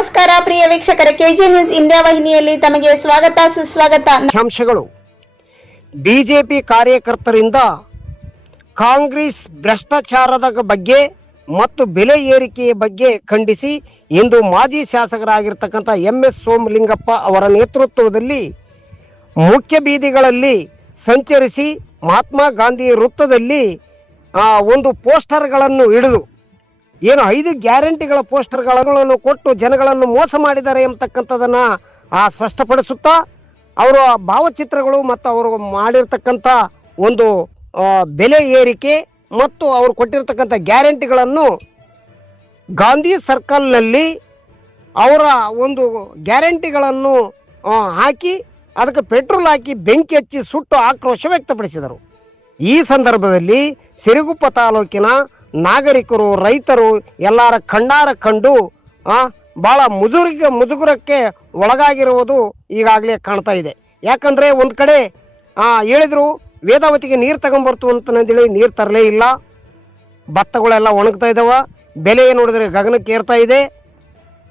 ನಮಸ್ಕಾರ, ಪ್ರಿಯ ವೀಕ್ಷಕರ. KG news India ವಾಹಿನಿಯಲ್ಲಿ ತಮಗೆ ಸ್ವಾಗತ, ಸುಸ್ವಾಗತ. ಅಂಶಗಳು ಬಿಜೆಪಿ ಕಾರ್ಯಕರ್ತರಿಂದ ಕಾಂಗ್ರೆಸ್ ಭ್ರಷ್ಟಾಚಾರದ ಬಗ್ಗೆ ಮತ್ತು ಬೆಲೆ ಏರಿಕೆಯ ಬಗ್ಗೆ ಖಂಡಿಸಿ ಇಂದು ಮಾಜಿ ಶಾಸಕರಾಗಿರ್ತಕ್ಕಂಥ ಎಂ ಎಸ್ ಸೋಮಲಿಂಗಪ್ಪ ಅವರ ನೇತೃತ್ವದಲ್ಲಿ ಮುಖ್ಯ ಬೀದಿಗಳಲ್ಲಿ ಸಂಚರಿಸಿ ಮಹಾತ್ಮ ಗಾಂಧಿ ವೃತ್ತದಲ್ಲಿ ಒಂದು ಪೋಸ್ಟರ್ಗಳನ್ನು ಹಿಡಿದು ಏನು ಐದು ಗ್ಯಾರಂಟಿಗಳ ಪೋಸ್ಟರ್ಗಳನ್ನು ಕೊಟ್ಟು ಜನಗಳನ್ನು ಮೋಸ ಮಾಡಿದ್ದಾರೆ ಎಂಬತಕ್ಕಂಥದ್ದನ್ನು ಆ ಸ್ಪಷ್ಟಪಡಿಸುತ್ತಾ ಅವರ ಭಾವಚಿತ್ರಗಳು ಮತ್ತು ಅವರು ಮಾಡಿರ್ತಕ್ಕಂಥ ಒಂದು ಬೆಲೆ ಏರಿಕೆ ಮತ್ತು ಅವರು ಕೊಟ್ಟಿರ್ತಕ್ಕಂಥ ಗ್ಯಾರಂಟಿಗಳನ್ನು ಗಾಂಧಿ ಸರ್ಕಲ್ನಲ್ಲಿ ಅವರ ಒಂದು ಗ್ಯಾರಂಟಿಗಳನ್ನು ಹಾಕಿ ಅದಕ್ಕೆ ಪೆಟ್ರೋಲ್ ಹಾಕಿ ಬೆಂಕಿ ಹಚ್ಚಿ ಸುಟ್ಟು ಆಕ್ರೋಶ ವ್ಯಕ್ತಪಡಿಸಿದರು. ಈ ಸಂದರ್ಭದಲ್ಲಿ ಸಿರುಗುಪ್ಪ ತಾಲೂಕಿನ ನಾಗರಿಕರು, ರೈತರು ಎಲ್ಲರ ಕಂಡಾರ ಕಂಡು ಭಾಳ ಮುಜುರಿಗೆ, ಮುಜುಗುರಕ್ಕೆ ಒಳಗಾಗಿರುವುದು ಈಗಾಗಲೇ ಕಾಣ್ತಾ ಇದೆ. ಯಾಕಂದರೆ ಒಂದು ಕಡೆ ಹೇಳಿದರು ಹೇಳಿದ್ರು, ವೇದಾವತಿಗೆ ನೀರು ತಗೊಂಬರ್ತು ಅಂತಂದೇಳಿ ನೀರು ತರಲೇ ಇಲ್ಲ. ಭತ್ತಗಳೆಲ್ಲ ಒಣಗ್ತಾ ಇದ್ದಾವೆ ಬೆಲೆ ನೋಡಿದ್ರೆ ಗಗನಕ್ಕೆ ಏರ್ತಾ ಇದೆ.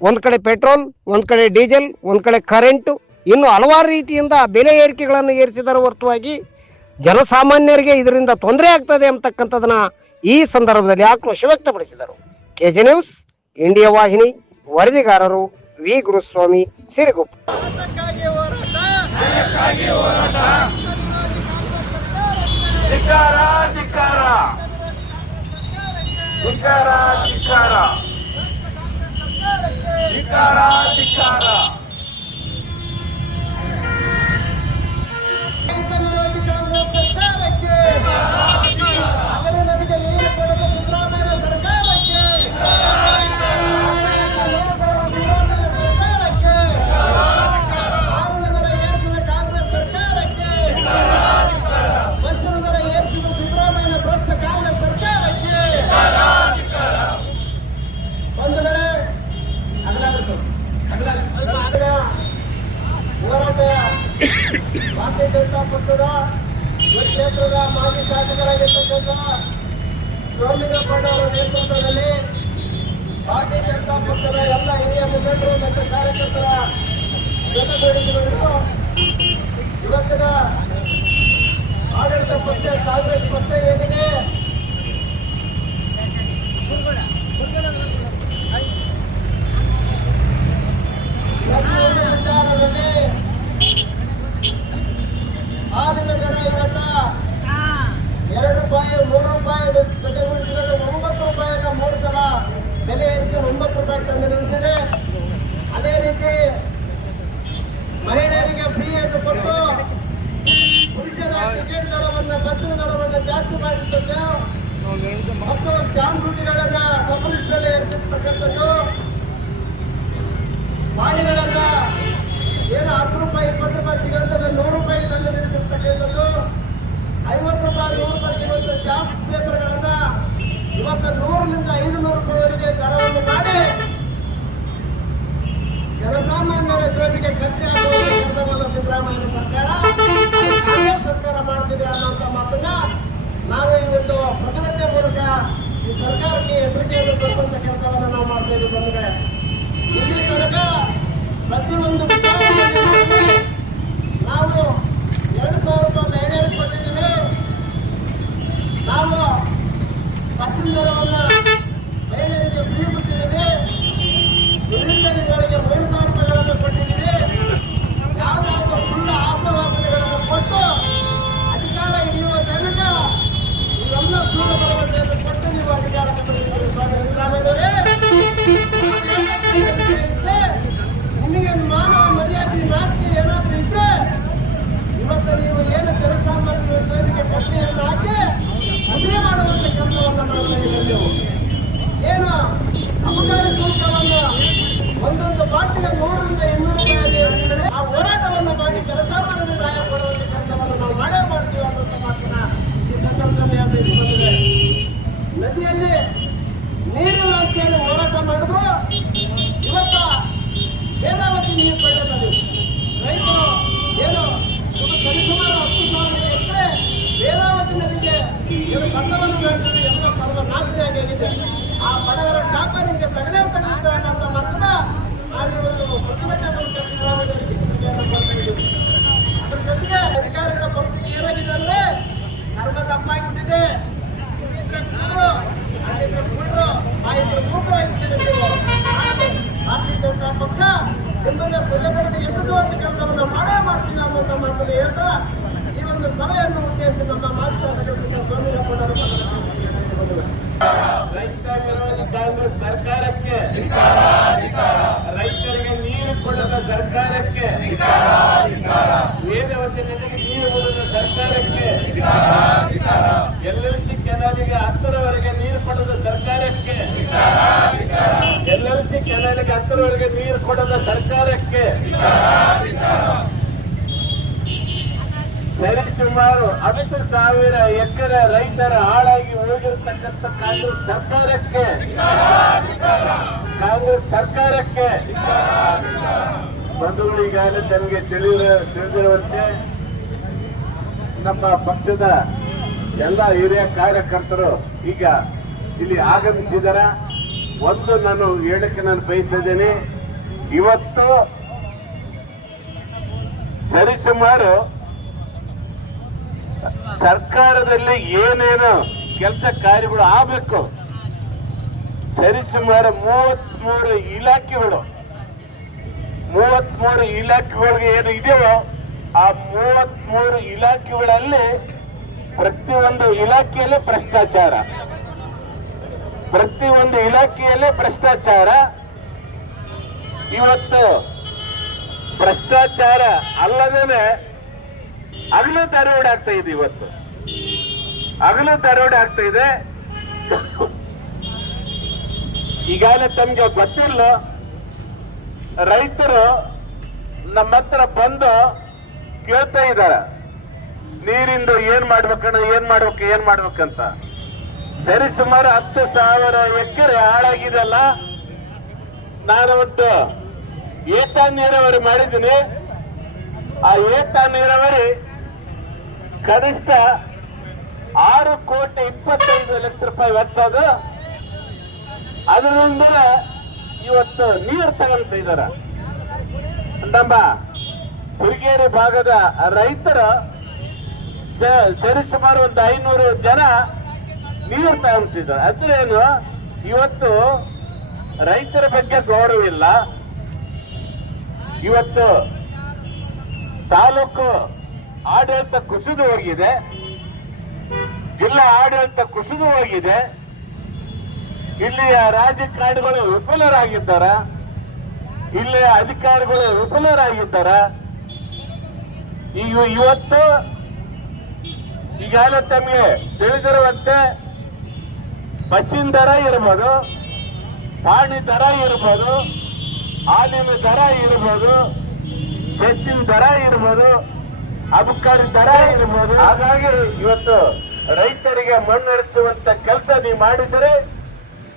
ಒಂದು ಕಡೆ ಪೆಟ್ರೋಲ್, ಒಂದು ಕಡೆ ಡೀಸೆಲ್, ಒಂದು ಕಡೆ ಕರೆಂಟು, ಇನ್ನು ಹಲವಾರು ರೀತಿಯಿಂದ ಬೆಲೆ ಏರಿಕೆಗಳನ್ನು ಏರಿಸಿದರ ಹೊರತುವಾಗಿ ಜನಸಾಮಾನ್ಯರಿಗೆ ಇದರಿಂದ ತೊಂದರೆ ಆಗ್ತದೆ ಅಂತಕ್ಕಂಥದನ್ನ ಈ ಸಂದರ್ಭದಲ್ಲಿ ಆಕ್ರೋಶ ವ್ಯಕ್ತಪಡಿಸಿದರು. ಕೆಜೆ ನ್ಯೂಸ್ ಇಂಡಿಯಾ ವಾಹಿನಿ ವರದಿಗಾರರು ವಿ. ಗುರುಸ್ವಾಮಿ ಸಿರಿಗುಪ್ಪ. ಧಿಕ್ಕಾರ ಧಿಕ್ಕಾರ ಧಿಕ್ಕಾರ ಧಿಕ್ಕಾರ ಧಿಕ್ಕಾರ ಧಿಕ್ಕಾರ ವಿರೋಧಿ ಕಾಂಗ್ರೆಸ್ ಸರ್ಕಾರಕ್ಕೆ ಅವರು ನನಗೆ ನೀರು ಕೊಡದ ಸಿದ್ದರಾಮಯ್ಯ ಸರ್ಕಾರಕ್ಕೆ ನೀರು ಕೊಡುವ ಸಿದ್ದರಾಮಯ್ಯ ಸರ್ಕಾರಕ್ಕೆ ಆರು ದರ ಏರಿಸಿದ ಕಾಂಗ್ರೆಸ್ ಸರ್ಕಾರಕ್ಕೆ ಬಸ್ಸಿನ ದರ ಏರಿಸಿದ ಸಿದ್ದರಾಮಯ್ಯನ ಭ್ರಷ್ಟ ಕಾಂಗ್ರೆಸ್ ಸರ್ಕಾರಕ್ಕೆ ಒಂದು ವೇಳೆ ಅಗಲಾಗಿತ್ತು ಅಗಲಾಗ ಹೋರಾಟ ಭಾರತೀಯ ಜನತಾ ಪಕ್ಷದ ಈ ಕ್ಷೇತ್ರದ ಮಾಜಿ ಶಾಸಕರಾಗಿರ್ತಕ್ಕಂಥ ಸೋಮಿನಪ್ಪಣ್ಣ ಅವರ ನೇತೃತ್ವದಲ್ಲಿ ಭಾರತೀಯ ಜನತಾ ಪಕ್ಷದ ಎಲ್ಲ ಹಿರಿಯ ಮತ್ತು ಕಾರ್ಯಕರ್ತರ ಇವತ್ತಿನ ಆಡಳಿತ ಪಕ್ಷ ಕಾಂಗ್ರೆಸ್ ಪಕ್ಷ ಏನಿದೆ ವಿಚಾರದಲ್ಲಿ ಹಾಲಿನ ದರ ಎರಡು ರೂಪಾಯಿ ಮೂರು ರೂಪಾಯಿ ಜೊತೆ ಒಂಬತ್ತು ರೂಪಾಯಿನ ಮೂರು ಸಲ ಬೆಲೆ ಹೆಚ್ಚಿ ಒಂಬತ್ತು ರೂಪಾಯಿ ತಂದು ನಿಲ್ಲಿಸಿದೆ ಅದೇ ರೀತಿ ಮಹಿಳೆಯರಿಗೆ ಫ್ರೀಯನ್ನು ಕೊಟ್ಟು ಪುರುಷರ ಟಿಕೆಟ್ ದರವನ್ನು ಬಸ್ಸಿನ ದರವನ್ನು ಜಾಸ್ತಿ ಮಾಡಿರ್ತದೆ ಮತ್ತು ಸ್ಟಾಂಪ್ ಡ್ಯೂಟಿಗಳನ್ನ ಸಬಲಿಸ್ಟಲ್ಲಿ ಹೆಚ್ಚಿರ್ತಕ್ಕಂಥದ್ದು ಮಾಲಿಗಳನ್ನ ಏನು ಹತ್ತು ರೂಪಾಯಿ, ಇಪ್ಪತ್ತು ರೂಪಾಯಿ ಸಿಗುವಂಥದ್ದು ನೂರು ರೂಪಾಯಿ ತಂದು ನಿಲ್ಲಿಸಿರ್ತಕ್ಕಂಥದ್ದು. ಐವತ್ತು ರೂಪಾಯಿ, ನೂರು ರೂಪಾಯಿ ಸಿಗುವಂಥ ಸ್ಟಾಂಪ್ ಪೇಪರ್ಗಳನ್ನ ಇವತ್ತು ನೂರರಿಂದ ಐದು ನೂರು ರೂಪಾಯಿವರೆಗೆ ದರವನ್ನು ಮಾಡಿ ಜನಸಾಮಾನ್ಯರ ಜೇಬಿಗೆ ಕಟ್ಟಿ ಆಗುವ ಸಿದ್ದರಾಮಯ್ಯ ಸರ್ಕಾರ ಸರ್ಕಾರ ಮಾಡ್ತಿದೆ ಅನ್ನುವಂಥ ಮಾತನ್ನ ನಾವು ಇವತ್ತು ಪ್ರತಿಭಟನೆ ಮೂಲಕ ಈ ಸರ್ಕಾರಕ್ಕೆ ಎಚ್ಚರಿಕೆಯನ್ನು ಕೊಡುವಂಥ ಕೆಲಸವನ್ನು ನಾವು ಮಾಡ್ತಾ ಇದ್ದೀವಿ ಬಂದ್ರೆ ಇಲ್ಲಿ ತನಕ ರಾತ್ರಿಗೆ ಹತ್ತರವರೆಗೆ ನೀರು ಕೊಡದ ಸರ್ಕಾರಕ್ಕೆ. ಸರಿ ಸುಮಾರು ಹತ್ತು ಸಾವಿರ ಎಕರೆ ರೈತರ ಹಾಳಾಗಿ ಹೋಗಿರ್ತಕ್ಕಂಥ ಕಾಂಗ್ರೆಸ್ ಸರ್ಕಾರಕ್ಕೆ. ಕಾಂಗ್ರೆಸ್ ಸರ್ಕಾರಕ್ಕೆ. ಬಂಧುಗಳು ಈಗಾಗಲೇ ತಮಗೆ ತಿಳಿದ, ತಿಳಿದಿರುವಂತೆ ನಮ್ಮ ಪಕ್ಷದ ಎಲ್ಲ ಹಿರಿಯ ಕಾರ್ಯಕರ್ತರು ಈಗ ಇಲ್ಲಿ ಆಗಮಿಸಿದಾರ. ಒಂದು ನಾನು ಹೇಳಕ್ಕೆ ನಾನು ಬಯಸಿದ್ದೇನೆ ಇವತ್ತು ಸರಿಸುಮಾರು ಸರ್ಕಾರದಲ್ಲಿ ಏನೇನು ಕೆಲಸ ಕಾರ್ಯಗಳು ಆಗಬೇಕು. ಸರಿಸುಮಾರು ಮೂವತ್ಮೂರು ಇಲಾಖೆಗಳು, ಮೂವತ್ಮೂರು ಇಲಾಖೆಗಳಿಗೆ ಏನು ಇದೆಯೋ ಆ ಮೂವತ್ಮೂರು ಇಲಾಖೆಗಳಲ್ಲಿ ಪ್ರತಿಯೊಂದು ಇಲಾಖೆಯಲ್ಲಿ ಭ್ರಷ್ಟಾಚಾರ. ಪ್ರತಿಯೊಂದು ಇಲಾಖೆಯಲ್ಲೇ ಭ್ರಷ್ಟಾಚಾರ. ಇವತ್ತು ಭ್ರಷ್ಟಾಚಾರ ಅಲ್ಲದೇನೆ ಅಗಲು ದರೋಡೆ ಆಗ್ತಾ ಇದೆ ಇವತ್ತು. ಅಗಲು ದರೋಡೆ ಆಗ್ತಾ ಇದೆ. ಈಗಾಗಲೇ ತಮ್ಗೆ ಗೊತ್ತಿಲ್ಲ. ರೈತರು ನಮ್ಮ ಹತ್ರ ಬಂದು ಕೇಳ್ತಾ ಇದ್ದಾರೆ. ನೀರಿಂದ ಏನ್ ಮಾಡ್ಬೇಕಣ್ಣ, ಏನ್ ಮಾಡ್ಬೇಕು, ಏನ್ ಮಾಡ್ಬೇಕಂತ. ಸರಿ, ಸುಮಾರು ಹತ್ತು ಸಾವಿರ ಎಕರೆ ಹಾಳಾಗಿದೆಲ್ಲ ನಾನು ಒಟ್ಟು ಏತ ನೀರಾವರಿ ಮಾಡಿದ್ದೀನಿ. ಆ ಏತ ನೀರಾವರಿ ಕನಿಷ್ಠ ಆರು ಕೋಟಿ ಇಪ್ಪತ್ತೈದು ಲಕ್ಷ ರೂಪಾಯಿ ವೆಚ್ಚ ಅದು ಅದರಿಂದ ಇವತ್ತು ನೀರು ತಗೊಂತ ಇದ್ದಾರೆ. ನಮ್ಮ ಹುರಿಗೇರಿ ಭಾಗದ ರೈತರು ಸರಿಸುಮಾರು ಒಂದು ಐನೂರು ಜನ ನೀರು ತಗೊಂತಿದ್ದಾರೆ ಅದ್ರೇನು, ಇವತ್ತು ರೈತರ ಬಗ್ಗೆ ಗೌರವ ಇಲ್ಲ. ಇವತ್ತು ತಾಲೂಕು ಆಡಳಿತ ಕುಸಿದು ಹೋಗಿದೆ. ಜಿಲ್ಲಾ ಆಡಳಿತ ಕುಸಿದು ಹೋಗಿದೆ. ಇಲ್ಲಿಯ ರಾಜಕಾರಣಿಗಳು ವಿಫಲರಾಗಿದ್ದಾರ. ಇಲ್ಲಿಯ ಅಧಿಕಾರಿಗಳು ವಿಫಲರಾಗಿದ್ದಾರ. ಈಗ ಇವತ್ತು ಈಗಾಗಲೇ ತಮಗೆ ತಿಳಿದಿರುವಂತೆ ಬಸ್ಸಿನ ದರ ಇರ್ಬೋದು ಪಾಣಿ ದರ ಇರ್ಬೋದು, ಹಾಲಿನ ದರ ಇರ್ಬೋದು ಚೆಸ್ಸಿನ ದರ ಇರ್ಬೋದು, ಅಬಕಾರಿ ದರ ಇರ್ಬೋದು. ಹಾಗಾಗಿ ಇವತ್ತು ರೈತರಿಗೆ ಮಣ್ಣರಿಸುವಂತ ಕೆಲಸ ನೀವು ಮಾಡಿದರೆ,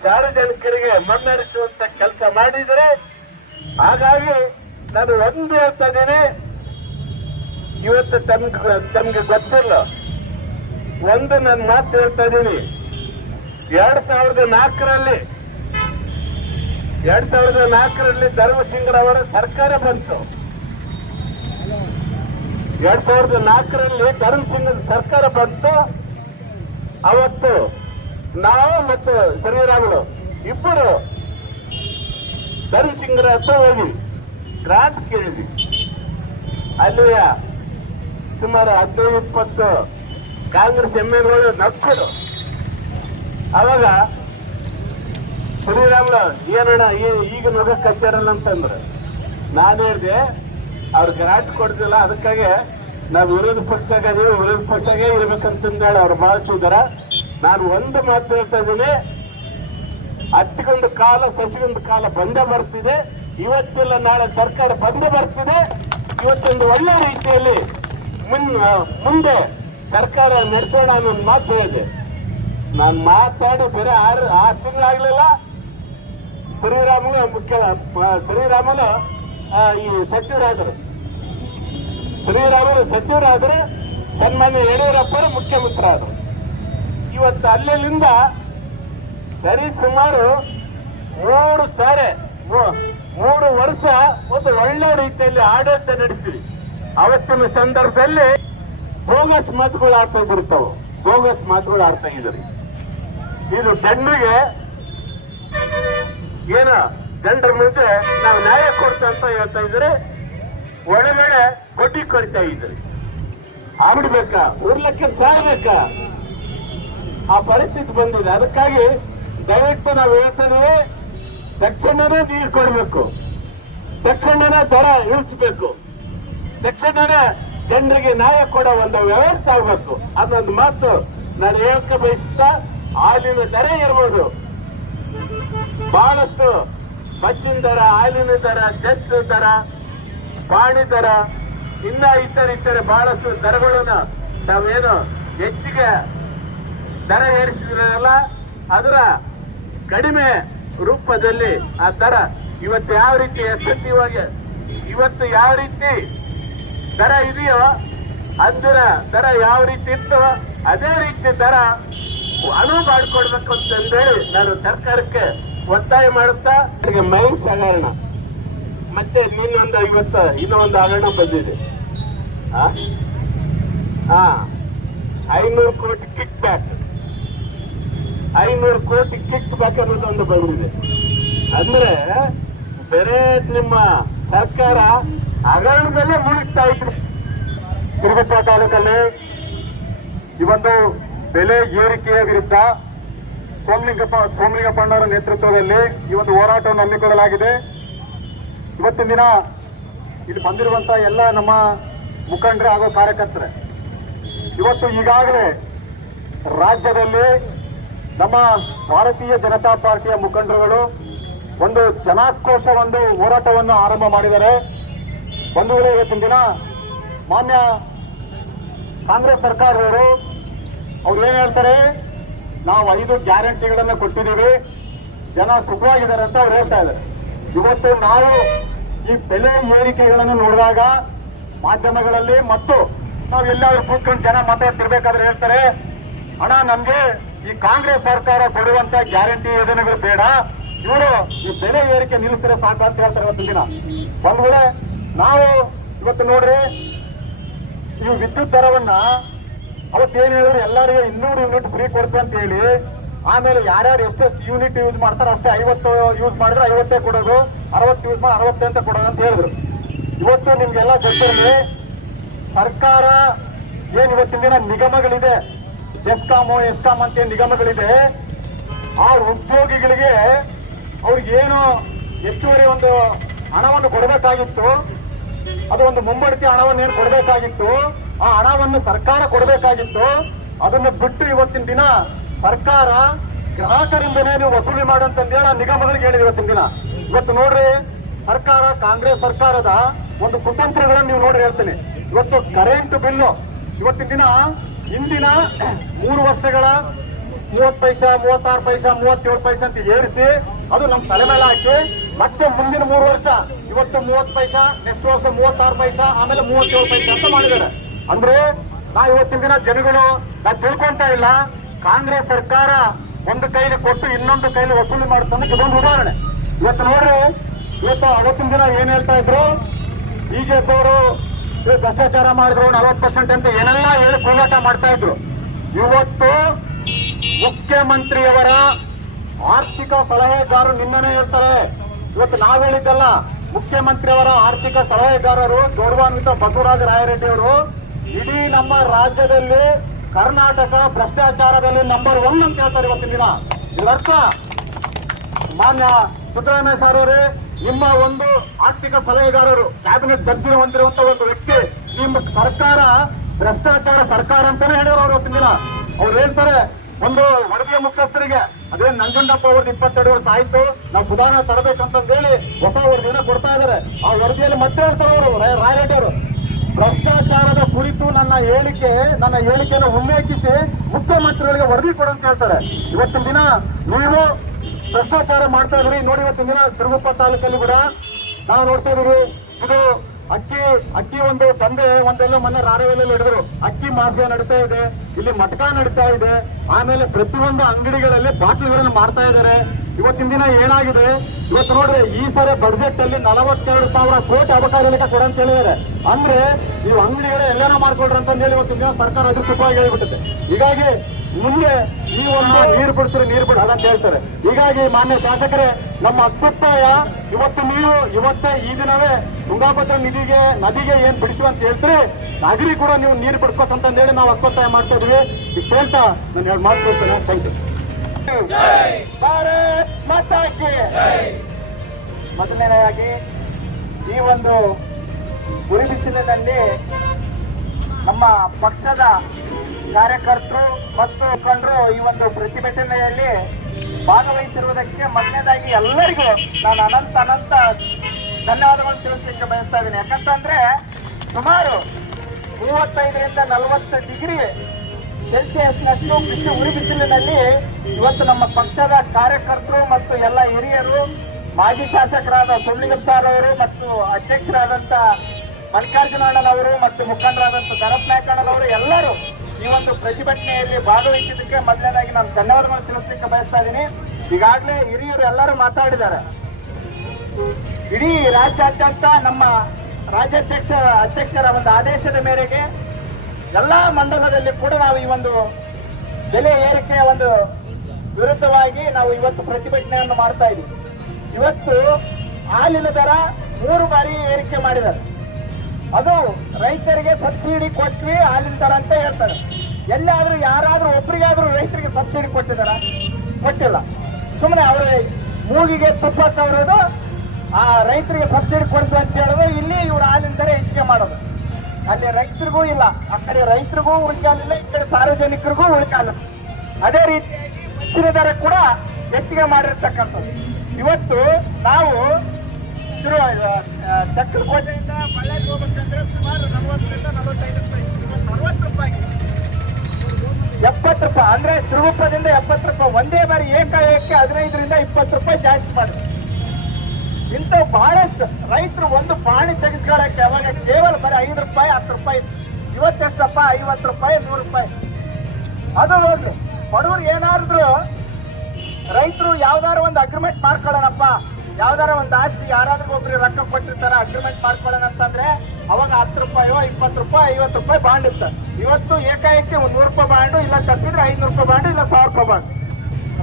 ಸಾರ್ವಜನಿಕರಿಗೆ ಮಣ್ಣರಿಸುವಂತ ಕೆಲಸ ಮಾಡಿದರೆ, ಹಾಗಾಗಿ ನಾನು ಒಂದು ಹೇಳ್ತಾ ಇದ್ದೀನಿ, ಇವತ್ತು ತಮ್ಗೆ ತಮ್ಗೆ ಗೊತ್ತಿಲ್ಲ. ಒಂದು ನನ್ನ ಮಾತು ಹೇಳ್ತಾ ಇದ್ದೀನಿ. ಎರಡ್ ಸಾವಿರದ ನಾಲ್ಕರಲ್ಲಿ, ಎರಡ್ ಸಾವಿರದ ನಾಲ್ಕರಲ್ಲಿ ಧರ್ಮಸಿಂಗ್ರವರ ಸರ್ಕಾರ ಬಂತು. ಎರಡ್ ಸಾವಿರದ ನಾಲ್ಕರಲ್ಲಿ ಧರ್ಮಸಿಂಗ್ ಸರ್ಕಾರ ಬಂತು. ಅವತ್ತು ನಾವು ಮತ್ತು ಶ್ರೀರಾಮುಲು ಇಬ್ಬರು ಧರ್ಮಸಿಂಗ್ರ ಹತ್ರ ಹೋಗಿ ಗ್ರಾಂಟ್ ಕೇಳಿದ್ವಿ. ಅಲ್ಲಿಯ ಸುಮಾರು ಹದಿನೈದು ಇಪ್ಪತ್ತು ಕಾಂಗ್ರೆಸ್ ಎಂ ಎಗಳು ನಕ್ಕರು ಅವಾಗ ಶ್ರೀರಾಮ್ಲ ಏನಣ್ಣ ಈಗ ಮಗ ಕಚ್ಚಾರಲ್ಲ ಅಂತಂದ್ರೆ. ನಾನು ಹೇಳಿದೆ ಅವ್ರು ಗ್ರಾಂಟ್ ಕೊಡ್ತಿಲ್ಲ, ಅದಕ್ಕಾಗೆ ನಾವು ವಿರೋಧ ಪಕ್ಷದಾಗ ಅದೀವಿ, ವಿರೋಧ ಪಕ್ಷದಾಗೆ ಇರ್ಬೇಕಂತಂದೇಳಿ ಅವ್ರು ಭಾವಿಸಿದಾರ ನಾನು ಒಂದು ಮಾತು ಹೇಳ್ತಾ ಇದ್ದೀನಿ. ಹತ್ತಿಗೊಂದು ಕಾಲ, ಸಸಿಗೊಂದು ಕಾಲ ಬಂದೇ ಬರ್ತಿದೆ. ಇವತ್ತಿಲ್ಲ, ನಾಳೆ ಸರ್ಕಾರ ಬಂದೇ ಬರ್ತಿದೆ. ಇವತ್ತೊಂದು ಒಳ್ಳೆ ರೀತಿಯಲ್ಲಿ ಮುನ್ ಮುಂದೆ ಸರ್ಕಾರ ನಡೆಸೋಣ ಅನ್ನೋ ಮಾತು ಹೇಳಿದೆ. ನಾನು ಮಾತಾಡಿ ಬೇರೆ ಆರು ಆರು ತಿಂಗಳಾಗ್ಲಿಲ್ಲ. ಶ್ರೀರಾಮುಲು ಮುಖ್ಯ ಶ್ರೀರಾಮುಲು ಈ ಸಚಿವರಾದರು. ಶ್ರೀರಾಮುಲು ಸಚಿವರಾದ್ರೆ, ಸನ್ಮಾನ್ಯ ಯಡಿಯೂರಪ್ಪರು ಮುಖ್ಯಮಂತ್ರಿ ಇವತ್ತು ಅಲ್ಲಿಂದ ಸರಿ ಸುಮಾರು ಮೂರು ಸಾರೆ ಮೂರು ವರ್ಷ ಒಂದು ಒಳ್ಳೆ ರೀತಿಯಲ್ಲಿ ಆಡಳಿತ ನಡೆಸ್ತೀವಿ ಅವತ್ತಿನ ಸಂದರ್ಭದಲ್ಲಿ ಬೋಗಸ್ ಮಾತುಗಳು ಆಡ್ತಾ ಇದ್ದಿರ್ತಾವ. ಬೋಗಸ್ ಮಾತುಗಳು ಆಡ್ತಾ ಇದ್ರಿ ಇದು ಜನರಿಗೆ ಏನ ಜನರ ಮುಂದೆ ನಾವು ನ್ಯಾಯ ಕೊಡ್ತಾ ಅಂತ ಹೇಳ್ತಾ ಇದ್ರೆ ಒಳಗಡೆ ಬಡ್ಡಿ ಕೊಡ್ತಾ ಇದ್ರಿ ಆಗ್ಬಿಡ್ಬೇಕಾ ಉರ್ಲಕ್ಕೆ ಸಾಯ್ಬೇಕಾ ಆ ಪರಿಸ್ಥಿತಿ ಬಂದಿದೆ. ಅದಕ್ಕಾಗಿ ದಯವಿಟ್ಟು ನಾವು ಹೇಳ್ತೇವೆ ತಕ್ಷಣನೇ ನೀರು ಕೊಡಬೇಕು. ತಕ್ಷಣನೇ ದರ ಇಳಿಸಬೇಕು. ತಕ್ಷಣನೇ ಜನರಿಗೆ ನ್ಯಾಯ ಕೊಡೋ ಒಂದು ವ್ಯವಸ್ಥೆ ಆಗಬೇಕು. ಅನ್ನೋದು ಮಾತು ನಾನು ಹೇಳಕ್ಕೆ ಬಯಸುತ್ತಾ ಹಾಲಿನ ದರ ಇರ್ಬೋದು. ಬಹಳಷ್ಟು ಬಸ್ಸಿನ ದರ, ಹಾಲಿನ ದರ ಚೆಸ್ಟ್ ದರ, ಪಾಣಿ ದರ, ಇನ್ನ ಇತರ ಇತರ ಬಹಳಷ್ಟು ದರಗಳನ್ನು ನಾವೇನು ಹೆಚ್ಚಿಗೆ ದರ ಏರಿಸಿದ್ರಲ್ಲ, ಅದರ ಕಡಿಮೆ ರೂಪದಲ್ಲಿ ಆ ದರ ಇವತ್ತು ಯಾವ ರೀತಿ ಎಫೆಕ್ಟಿವ್ ಇವತ್ತು ಯಾವ ರೀತಿ ದರ ಇದೆಯೋ ಅಂದರ ದರ ಯಾವ ರೀತಿ ಇತ್ತು, ಅದೇ ರೀತಿ ದರ ಅನುವು ಮಾಡಿಕೊಡ್ಬೇಕು ಅಂತಂದೇಳಿ ನಾನು ಸರ್ಕಾರಕ್ಕೆ ಒತ್ತಾಯ ಮಾಡುತ್ತಾ ಮೈನ್ಸ್ ಹಗರಣ ಮತ್ತೆ ಇನ್ನೊಂದು ಇವತ್ತು ಇನ್ನೊಂದು ಹಗರಣ ಬಂದಿದೆ? ಹಾ ಐನೂರು ಕೋಟಿ ಕಿಕ್ ಬ್ಯಾಕ್ ಐನೂರು ಕೋಟಿ ಕಿಕ್ ಬ್ಯಾಕ್ ಅನ್ನೋದು ಒಂದು ಬಂದಿದೆ. ಅಂದ್ರೆ ಬೇರೆ ನಿಮ್ಮ ಸರ್ಕಾರ ಹಗರಣದಲ್ಲೇ ಮುಳುಗ್ತಾ ಇದ್ರಿ. ತಿರುಗುಪ್ಪ ತಾಲೂಕಲ್ಲಿ. ಇವೊಂದು ಬೆಲೆ ಏರಿಕೆಯ ವಿರುದ್ಧ ಸೋಮಲಿಂಗಪ್ಪ, ಸೋಮಲಿಂಗಪ್ಪಣ್ಣವರ ನೇತೃತ್ವದಲ್ಲಿ ಈ ಒಂದು ಹೋರಾಟವನ್ನು ಹಮ್ಮಿಕೊಳ್ಳಲಾಗಿದೆ. ಇವತ್ತಿನ ದಿನ ಇಲ್ಲಿ ಬಂದಿರುವಂತಹ ಎಲ್ಲ ನಮ್ಮ ಮುಖಂಡರು ಹಾಗೂ ಕಾರ್ಯಕರ್ತರೆ, ಇವತ್ತು ಈಗಾಗಲೇ ರಾಜ್ಯದಲ್ಲಿ ನಮ್ಮ ಭಾರತೀಯ ಜನತಾ ಪಾರ್ಟಿಯ ಮುಖಂಡರುಗಳು ಒಂದು ಜನಾಕ್ರೋಶ ಒಂದು ಹೋರಾಟವನ್ನು ಆರಂಭ ಮಾಡಿದ್ದಾರೆ. ವೇಳೆ ಇವತ್ತಿನ ದಿನ ಮಾನ್ಯ ಕಾಂಗ್ರೆಸ್ ಸರ್ಕಾರದವರು ಅವ್ರು ಏನ್ ಹೇಳ್ತಾರೆ? ನಾವು ಐದು ಗ್ಯಾರಂಟಿಗಳನ್ನ ಕೊಟ್ಟಿದ್ದೀವಿ. ಜನ ಸುಖವಾಗಿದ್ದಾರೆ ಅಂತ ಅವ್ರು ಹೇಳ್ತಾ ಇದ್ದಾರೆ. ಇವತ್ತು ನಾವು ಈ ಬೆಲೆ ಏರಿಕೆಗಳನ್ನು ನೋಡಿದಾಗ ಮಾಧ್ಯಮಗಳಲ್ಲಿ ಮತ್ತು ನಾವು ಎಲ್ಲಾದ್ರೂ ಕೂತ್ಕೊಂಡು ಜನ ಮಾತಾಡ್ತಿರ್ಬೇಕಾದ್ರೆ ಹೇಳ್ತಾರೆ ಹಣ ನಮ್ಗೆ ಈ ಕಾಂಗ್ರೆಸ್ ಸರ್ಕಾರ ಕೊಡುವಂತ ಗ್ಯಾರಂಟಿ ಯೋಜನೆಗಳು ಬೇಡ. ಇವರು ಈ ಬೆಲೆ ಏರಿಕೆ ನಿಲ್ಲಿಸಿದ್ರೆ ಸಾಕು ಅಂತ ಹೇಳ್ತಾರೆ ಇವತ್ತು ದಿನ. ಒಂದ್ ನಾವು ಇವತ್ತು ನೋಡ್ರಿ, ಈ ವಿದ್ಯುತ್ ದರವನ್ನ ಅವತ್ತೇನು ಹೇಳಿದ್ರು ಎಲ್ಲರಿಗೆ ಇನ್ನೂರು ಯೂನಿಟ್ ಫ್ರೀ ಕೊಡ್ತೀವಿ ಅಂತ ಹೇಳಿ, ಆಮೇಲೆ ಯಾರ್ಯಾರು ಎಷ್ಟೆಷ್ಟು ಯೂನಿಟ್ ಯೂಸ್ ಮಾಡ್ತಾರೆ ಅಷ್ಟೇ ಐವತ್ತು ಯೂಸ್ ಮಾಡಿದ್ರೆ ಐವತ್ತೇ ಕೊಡೋದು, ಅರವತ್ತು ಯೂಸ್ ಮಾಡಿ ಅರವತ್ತೇ ಅಂತ ಕೊಡೋದು ಅಂತ ಹೇಳಿದ್ರು. ಇವತ್ತು ನಿಮ್ಗೆಲ್ಲ ಗೊತ್ತಿರಲಿ, ಸರ್ಕಾರ ಏನ್ ಇವತ್ತಿನ ದಿನ ನಿಗಮಗಳಿದೆ ಎಸ್ಕಾಮು ಎಸ್ಕಾಮ್ ಅಂತ ನಿಗಮಗಳಿದೆ, ಆ ಉದ್ಯೋಗಿಗಳಿಗೆ ಅವ್ರಿಗೇನು ಹೆಚ್ಚುವರಿ ಒಂದು ಹಣವನ್ನು ಕೊಡಬೇಕಾಗಿತ್ತು ಅದು ಒಂದು ಮುಂಬಡ್ತಿ ಹಣವನ್ನು ಏನು ಕೊಡಬೇಕಾಗಿತ್ತು? ಆ ಹಣವನ್ನು ಸರ್ಕಾರ ಕೊಡಬೇಕಾಗಿತ್ತು. ಅದನ್ನು ಬಿಟ್ಟು ಇವತ್ತಿನ ದಿನ ಸರ್ಕಾರ ಗ್ರಾಹಕರಿಂದನೇ ನೀವು ವಸೂಲಿ ಮಾಡಂತಂದೇಳಿ ಆ ನಿಗಮಗಳಿಗೆ ಹೇಳಿದ್ರು ಇವತ್ತಿನ ದಿನ. ಇವತ್ತು ನೋಡ್ರಿ, ಸರ್ಕಾರ, ಕಾಂಗ್ರೆಸ್ ಸರ್ಕಾರದ ಒಂದು ಕುತಂತ್ರಗಳನ್ನು ನೀವು ನೋಡ್ರಿ ಹೇಳ್ತೀನಿ. ಇವತ್ತು ಕರೆಂಟ್ ಬಿಲ್ಲು ಇವತ್ತಿನ ದಿನ ಹಿಂದಿನ ಮೂರು ವರ್ಷಗಳ ಮೂವತ್ತು ಪೈಸಾ, ಮೂವತ್ತಾರು ಪೈಸಾ, ಮೂವತ್ತೇಳು ಪೈಸಾ ಅಂತ ಏರಿಸಿ ಅದು ನಮ್ಮ ತಲೆ ಮೇಲೆ ಹಾಕಿ ಮತ್ತೆ ಮುಂದಿನ ಮೂರು ವರ್ಷ ಇವತ್ತು ಮೂವತ್ ಪೈಸಾ ನೆಕ್ಸ್ಟ್ ವರ್ಷ ಮೂವತ್ತಾರು ಪೈಸಾ, ಆಮೇಲೆ ಮೂವತ್ತೇಳು ಪೈಸಾ ಅಂತ ಮಾಡಿದ್ದಾರೆ. ಅಂದ್ರೆ ನಾ ಇವತ್ತಿನ ದಿನ ಜನಗಳು, ನಾ ತಿಳ್ಕೊಂತ ಇಲ್ಲ, ಕಾಂಗ್ರೆಸ್ ಸರ್ಕಾರ ಒಂದು ಕೈಲಿ ಕೊಟ್ಟು ಇನ್ನೊಂದು ಕೈಲಿ ವಸೂಲಿ ಮಾಡುತ್ತೆ ಇದೊಂದು ಉದಾಹರಣೆ. ಇವತ್ತು ನೋಡ್ರಿ, ಇವತ್ತು ಅವತ್ತಿನ ದಿನ ಏನ್ ಹೇಳ್ತಾ ಇದ್ರು? ಬಿಜೆಪಿ ಅವರು ಭ್ರಷ್ಟಾಚಾರ ಮಾಡಿದ್ರು, ನಲವತ್ತು ಪರ್ಸೆಂಟ್ ಅಂತ ಏನೆಲ್ಲ ಹೇಳಿ ಹೋರಾಟ ಮಾಡ್ತಾ ಇದ್ರು. ಇವತ್ತು ಮುಖ್ಯಮಂತ್ರಿಯವರ ಆರ್ಥಿಕ ಸಲಹೆಗಾರರು ನಿಮ್ಮನೇ ಹೇಳ್ತಾರೆ. ಇವತ್ತು ನಾವ್ ಹೇಳಿದ್ದಲ್ಲ ಮುಖ್ಯಮಂತ್ರಿಯವರ ಆರ್ಥಿಕ ಸಲಹೆಗಾರರು ಗೌರವಾನ್ವಿತ ಬಸವರಾಜ ರಾಯರೆಡ್ಡಿ ಅವರು ಇಡೀ ನಮ್ಮ ರಾಜ್ಯದಲ್ಲಿ ಕರ್ನಾಟಕ ಭ್ರಷ್ಟಾಚಾರದಲ್ಲಿ ನಂಬರ್ ಒನ್ ಅಂತ ಹೇಳ್ತಾರೆ ಇವತ್ತಿನ ದಿನ. ಇದರರ್ಥ ಮಾನ್ಯ ಸಿದ್ದರಾಮಯ್ಯ ಸರ್ ಅವರೇ, ನಿಮ್ಮ ಒಂದು ಆರ್ಥಿಕ ಸಲಹೆಗಾರರು ಕ್ಯಾಬಿನೆಟ್ ದರ್ಜೆ ಹೊಂದಿರುವಂತ ಒಂದು ವ್ಯಕ್ತಿ, ನಿಮ್ಮ ಸರ್ಕಾರ ಭ್ರಷ್ಟಾಚಾರ ಸರ್ಕಾರ ಅಂತಾನೆ ಹೇಳಿದ್ರು ಅವ್ರು ಇವತ್ತಿನ ದಿನ. ಅವ್ರು ಹೇಳ್ತಾರೆ ಒಂದು ವರದಿಯ ಮುಖ್ಯಸ್ಥರಿಗೆ, ಅದೇ ನಂಜುಂಡಪ್ಪ ಅವ್ರದ್ದು ಇಪ್ಪತ್ತೆರಡು ವರ್ಷ ಆಯ್ತು, ನಾವು ಸುಧಾರಣೆ ತರಬೇಕಂತ ಹೇಳಿ ಹೊಸ ವರದಿಯನ್ನ ಕೊಡ್ತಾ ಇದಾರೆ ಆ ವರದಿಯಲ್ಲಿ ಮತ್ತೆ ಹೇಳ್ತಾರೆ ಅವರು ರಾಯರೆಡ್ಡಿ ಭ್ರಷ್ಟಾಚಾರದ ಕುರಿತು ನನ್ನ ಹೇಳಿಕೆ, ನನ್ನ ಹೇಳಿಕೆಯನ್ನು ಉಲ್ಲೇಖಿಸಿ ಮುಖ್ಯಮಂತ್ರಿಗಳಿಗೆ ವರದಿ ಕೊಡೋ ಅಂತ ಹೇಳ್ತಾರೆ. ಇವತ್ತಿನ ದಿನ ನೀವು ಭ್ರಷ್ಟಾಚಾರ ಮಾಡ್ತಾ ಇದ್ರಿ ನೋಡಿ ಇವತ್ತಿನ ದಿನ ಸಿರುಗುಪ್ಪ ತಾಲೂಕಲ್ಲಿ ಕೂಡ ನಾವು ನೋಡ್ತಾ ಇದೀವಿ ಇದು ಅಕ್ಕಿ ಅಕ್ಕಿ ಒಂದು ತಂದೆ, ಒಂದೆಲ್ಲ ಮೊನ್ನೆ ರಾರವೇಲಲ್ಲಿ ಹಿಡಿದ್ರು. ಅಕ್ಕಿ ಮಾಫಿಯಾ ನಡೀತಾ ಇದೆ, ಇಲ್ಲಿ ಮಟಕ ನಡೀತಾ ಇದೆ. ಆಮೇಲೆ ಪ್ರತಿಯೊಂದು ಅಂಗಡಿಗಳಲ್ಲಿ ಬಾಟ್ಲಿಗಳನ್ನು ಮಾರ್ತಾ ಇದ್ದಾರೆ. ಇವತ್ತಿನ ದಿನ ಏನಾಗಿದೆ? ಇವತ್ತು ನೋಡ್ರಿ ಈ ಸರಿ ಬಡ್ಜೆಟ್ ಅಲ್ಲಿ ನಲವತ್ತೆರಡು ಸಾವಿರ ಕೋಟಿ ಅಬಕಾರಿ ಲೆಕ್ಕ ಕೊಡ ಅಂತ ಹೇಳಿದ್ದಾರೆ. ಅಂದ್ರೆ ನೀವು ಅಂಗಡಿಗಳ ಎಲ್ಲಾನ ಮಾಡ್ಕೊಡ್ರಿ ಅಂತ ಹೇಳಿ ಇವತ್ತಿನ ದಿನ ಸರ್ಕಾರ ಅಧಿಕೃತವಾಗಿ ಹೇಳ್ಬಿಟ್ಟಿದೆ. ಹೀಗಾಗಿ ಮುಂದೆ ನೀವು ಒಂದು ನೀರು ಬಿಡಿಸ್ರಿ ನೀರು ಬಿಡ ಅಂತ ಹೇಳ್ತಾರೆ. ಹೀಗಾಗಿ ಮಾನ್ಯ ಶಾಸಕರೇ ನಮ್ಮ ಅತ್ಯುತ್ತಾಯ ಇವತ್ತು ನೀವು ಇವತ್ತೇ ಈ ದಿನವೇ ತುಂಗಾಭದ್ರಾ ನಿಧಿಗೆ ನದಿಗೆ ಏನ್ ಬಿಡಿಸುವ ಅಂತ ಹೇಳ್ತಾರೆ ನಗರಿ ಕೂಡ ನೀವು ನೀರು ಬಿಡಿಸ್ಬೇಕಂತ ಹೇಳಿ ನಾವು ಅತ್ಯುತ್ತಾಯ ಮಾಡ್ತಾ ಇದೀವಿ. ಇಷ್ಟು ಹೇಳ್ತಾ ನಾನು ಎರಡು ಮಾತು ಕೊಡ್ತೇನೆ ಥ್ಯಾಂಕ್ ಯು ಮೊದಲನೆಯದಾಗಿ ಈ ಒಂದು ಗುರಿ ಬಿಸಿಲಿನಲ್ಲಿ ನಮ್ಮ ಪಕ್ಷದ ಕಾರ್ಯಕರ್ತರು ಮತ್ತು ಮುಖಂಡರು ಈ ಒಂದು ಪ್ರತಿಭಟನೆಯಲ್ಲಿ ಭಾಗವಹಿಸಿರುವುದಕ್ಕೆ ಮೊದಲನೇದಾಗಿ ಎಲ್ಲರಿಗೂ ನಾನು ಅನಂತ ಅನಂತ ಧನ್ಯವಾದಗಳನ್ನು ತಿಳಿಸಲಿಕ್ಕೆ ಬಯಸ್ತಾ ಇದ್ದೀನಿ. ಯಾಕಂತಂದ್ರೆ ಸುಮಾರು ಮೂವತ್ತೈದರಿಂದ ನಲವತ್ತು ಡಿಗ್ರಿ ಸೆಲ್ಸಿಯಸ್ನಷ್ಟು ಬಿಸಿ ಉರಿ ಬಿಸಿಲಿನಲ್ಲಿ ಇವತ್ತು ನಮ್ಮ ಪಕ್ಷದ ಕಾರ್ಯಕರ್ತರು ಮತ್ತು ಎಲ್ಲ ಹಿರಿಯರು ಮಾಜಿ ಶಾಸಕರಾದ ಸುಳ್ಳಿಗಪ್ಪ ಸಾರ್ ಅವರು ಮತ್ತು ಅಧ್ಯಕ್ಷರಾದಂಥ ಮಲ್ಲಿಕಾರ್ಜುನ ಅಣ್ಣನವರು ಮತ್ತು ಮುಖಂಡರಾದಂಥ ಶರತ್ ನಾಯಕ್ ಅಣ್ಣನವರು ಎಲ್ಲರೂ ಈ ಒಂದು ಪ್ರತಿಭಟನೆಯಲ್ಲಿ ಭಾಗವಹಿಸಿದ್ದಕ್ಕೆ ಮೊದಲನೇದಾಗಿ ನಾನು ಧನ್ಯವಾದಗಳನ್ನು ತಿಳಿಸ್ಲಿಕ್ಕೆ ಬಯಸ್ತಾ ಇದ್ದೀನಿ. ಈಗಾಗಲೇ ಹಿರಿಯರು ಎಲ್ಲರೂ ಮಾತಾಡಿದ್ದಾರೆ. ಇಡೀ ರಾಜ್ಯಾದ್ಯಂತ ನಮ್ಮ ರಾಜ್ಯಾಧ್ಯಕ್ಷ ಅಧ್ಯಕ್ಷರ ಒಂದು ಆದೇಶದ ಮೇರೆಗೆ ಎಲ್ಲ ಮಂಡಲದಲ್ಲಿ ಕೂಡ ನಾವು ಈ ಒಂದು ಬೆಲೆ ಏರಿಕೆಯ ಒಂದು ವಿರುದ್ಧವಾಗಿ ನಾವು ಇವತ್ತು ಪ್ರತಿಭಟನೆಯನ್ನು ಮಾಡ್ತಾ ಇದ್ದೀವಿ. ಇವತ್ತು ಹಾಲಿನ ದರ ಮೂರು ಬಾರಿ ಏರಿಕೆ ಮಾಡಿದ್ದಾರೆ. ಅದು ರೈತರಿಗೆ ಸಬ್ಸಿಡಿ ಕೊಟ್ವಿ ಹಾಲಿನ ತರ ಅಂತ ಹೇಳ್ತಾರೆ. ಎಲ್ಲಾದ್ರೂ ಯಾರಾದ್ರೂ ಒಬ್ರಿಗಾದ್ರೂ ರೈತರಿಗೆ ಸಬ್ಸಿಡಿ ಕೊಟ್ಟಿದಾರ ಕೊಟ್ಟಿಲ್ಲ. ಸುಮ್ಮನೆ ಅವರ ಮೂಗಿಗೆ ತುಪ್ಪ ಸವರೋದು, ಆ ರೈತರಿಗೆ ಸಬ್ಸಿಡಿ ಕೊಡ್ತು ಅಂತ ಹೇಳೋದು, ಇಲ್ಲಿ ಇವ್ರು ಹಾಲಿನ ದರ ಹೆಚ್ಚಿಗೆ ಮಾಡೋದು. ಅಲ್ಲಿ ರೈತರಿಗೂ ಇಲ್ಲ. ಆ ಕಡೆ ರೈತರಿಗೂ ಉಳಿಗಾಲಿಲ್ಲ, ಈ ಕಡೆ ಸಾರ್ವಜನಿಕರಿಗೂ ಉಳಿಗಾಲ. ಅದೇ ರೀತಿಯಾಗಿ ಹೆಚ್ಚಿನ ದರ ಕೂಡ ಹೆಚ್ಚಿಗೆ ಮಾಡಿರ್ತಕ್ಕಂಥದ್ದು. ಇವತ್ತು ನಾವು ಶುರು ಕೋಟೆಯಿಂದ ಬಳ್ಳಾರಿಗೆ ಹೋಗ್ಬೇಕಂದ್ರೆ ಸುಮಾರು ನಲವತ್ತರಿಂದ ನಲವತ್ತೈದು ರೂಪಾಯಿ. ಅರವತ್ತು ರೂಪಾಯಿ. ಎಪ್ಪತ್ತು ರೂಪಾಯಿ. ಅಂದ್ರೆ ಸಿರುಗುಪ್ಪದಿಂದ ಎಪ್ಪತ್ತು ರೂಪಾಯಿ. ಒಂದೇ ಬಾರಿ ಏಕಾಏಕಿ ಹದಿನೈದರಿಂದ ಇಪ್ಪತ್ತು ರೂಪಾಯಿ ಜಾಸ್ತಿ ಮಾಡಿ. ಇಂಥ ಬಹಳಷ್ಟು ರೈತರು ಒಂದು ಪಾಣಿ ತೆಗೆದುಕೊಳ್ಳಕ್ಕೆ ಅವಾಗ ಕೇವಲ ಬರೀ ಐದು ರೂಪಾಯಿ, ಹತ್ತು ರೂಪಾಯಿ. ಇವತ್ತೆಷ್ಟಪ್ಪ ಐವತ್ತು ರೂಪಾಯಿ, ನೂರು ರೂಪಾಯಿ. ಅದು ಹೋಗ್ಲಿ ಬಡವರು ಏನಾದ್ರು ರೈತರು ಯಾವ್ದಾರು ಒಂದು ಅಗ್ರಿಮೆಂಟ್ ಮಾಡ್ಕೊಳ್ಳೋಣಪ್ಪ. ಯಾವ್ದಾರ ಒಂದು ಆಸ್ತಿ ಯಾರಾದ್ರೂ ಒಬ್ರು ರೊಕ್ಕ ಕೊಟ್ಟಿರ್ತಾರ ಅಗ್ರಿಮೆಂಟ್ ಮಾಡ್ಕೊಳ್ಳೋಣ ಅಂತಂದ್ರೆ ಅವಾಗ ಹತ್ತು ರೂಪಾಯೋ, ಇಪ್ಪತ್ತು ರೂಪಾಯಿ, ಐವತ್ತು ರೂಪಾಯಿ ಬಾಂಡ್ ಇರ್ತಾರೆ ಇವತ್ತು ಏಕಾಏಕಿ ಒಂದು ನೂರು ರೂಪಾಯಿ ಬಾಂಡು, ಇಲ್ಲ ತಪ್ಪಿದ್ರೆ ಐನೂರು ರೂಪಾಯಿ ಬಾಂಡು, ಇಲ್ಲ ಸಾವಿರ ರೂಪಾಯಿ ಬಾಂಡ್.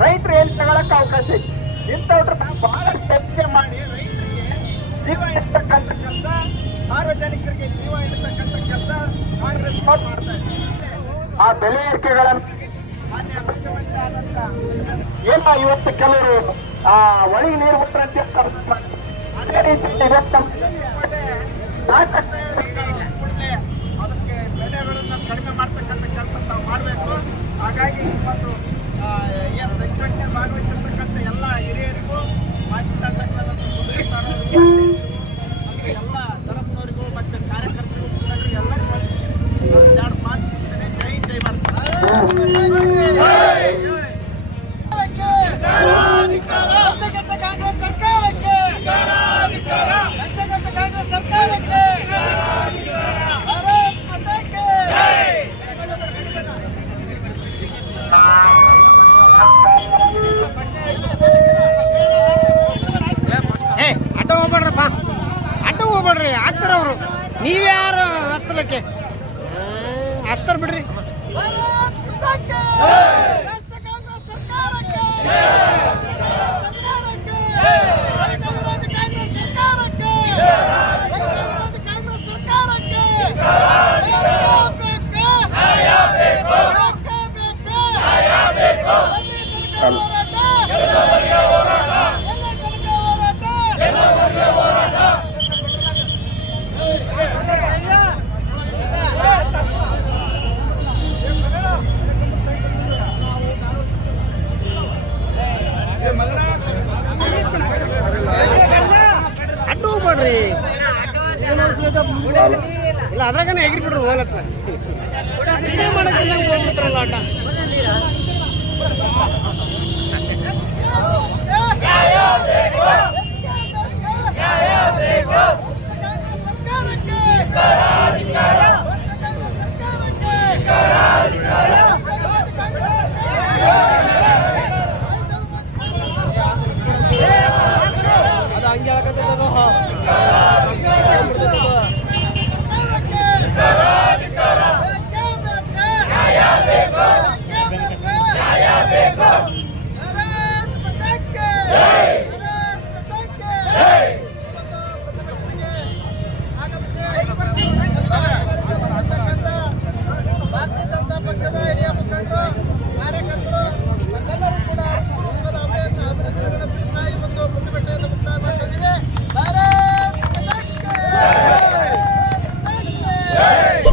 ರೈತರು ಎಲ್ಲಿ ತಗೊಳಕ್ ಅವಕಾಶ ಐತಿ ಇಂಥವ್ರ ಬಹಳ ಚರ್ಚೆ ಮಾಡಿ ರೈತರಿಗೆ ಜೀವ ಇಡ್ತಕ್ಕಂಥ ಕೆಲಸ, ಸಾರ್ವಜನಿಕರಿಗೆ ಜೀವ ಇಡ್ತಕ್ಕಂಥ ಕೆಲಸ ಕಾಂಗ್ರೆಸ್ ಪಕ್ಷ ಮಾಡ್ತಾ ಇದೆ ಆ ಬೆಲೆ ಏರಿಕೆಗಳನ್ನು ಏನೋ ಇವತ್ತು ಕೆಲವರು ಆ ಒಳಗೆ ನೀರು ಸಾಕಷ್ಟು ಅದೇ ರೀತಿ ಇವತ್ತು ನಮ್ಮ ಕೋಟೆ ನಾಟಕ ಕೂಡಲೇ ಅದಕ್ಕೆ ಬೆಲೆಗಳನ್ನು ಕಡಿಮೆ ಮಾಡ್ತಕ್ಕಂಥ ಕೆಲಸ ನಾವು ಮಾಡಬೇಕು ಹಾಗಾಗಿ ಇವತ್ತು ಆ, ಏನು ಪ್ರತಿಭಟನೆ ಭಾಗವಹಿಸಿರ್ತಕ್ಕಂಥ ಎಲ್ಲ ಹಿರಿಯರಿಗೂ ಮಾಜಿ ಶಾಸಕರಾದಂಥ ಸುಧೀರ್ ಸರ್ ಅವರಿಗೂ, ಮತ್ತು ಎಲ್ಲ ತರಫನವರಿಗೂ ಮತ್ತು ಕಾರ್ಯಕರ್ತರಿಗೂ ಮುಖಂಡರಿಗೂ ಎಲ್ಲರಿಗೂ ಒಂದು ಎರಡು ಮಾತು ಮುಗಿಸ್ತೇನೆ. ಜೈ ಜೈ ಭಾರತ ರಾಜ್ಯಗತ ಕಾಂಗ್ರೆಸ್ ಸರ್ಕಾರಕ್ಕೆ ರಾಜ್ಯಗತ ಕಾಂಗ್ರೆಸ್ ಸರ್ಕಾರಕ್ಕೆ ಭಾರತ್ ಮಾತಾಕ್ಕೆ ಏ ಅಡ್ಡ ಹೋಗ್ಬೇಡ್ರಪ್ಪ ಅಡ್ಡ ಹೋಗ್ಬೇಡ್ರಿ ಆಗ್ತಾರ ಅವರು ನೀವ್ಯಾರು ಹಚ್ಚಲಕ್ಕೆ? ಹಚ್ತಾರ ಬಿಡ್ರಿ. ಅದ್ರಾಗನೇ ಎಗ್ರಿ ಬಿಡ್ರಿ ಹೋಲತ್ತ ಮಾಡಕ್ಕೆ ಹೋಗ್ಬಿಡ್ತಾರಲ್ಲ ಅಡ್ಡ ಅದು ಹಂಗೆ ಹೇಳಕತ್ತದ ಭಾರತೀಯ ಜನತಾ ಪಕ್ಷದ ಹಿರಿಯ ಮುಖಂಡರು ಕಾರ್ಯಕರ್ತರು ನಮ್ಮೆಲ್ಲರೂ ಕೂಡ ಕುಟುಂಬದ ಅಭಿವೃದ್ಧಿ ಅಭಿವೃದ್ಧಿಗಳನ್ನು ತಿಳಿಸ್ತಾ ಈ ಒಂದು ಪ್ರತಿಭಟನೆಯನ್ನು ಮುಕ್ತಾಯ ಮಾಡ್ತಾ ಇದ್ದೀವಿ ಭಾರತ್ ಮಾತಾಕ್ಕೆ! ಭಾರತ್ ಮಾತಾಕ್ಕೆ! ಈ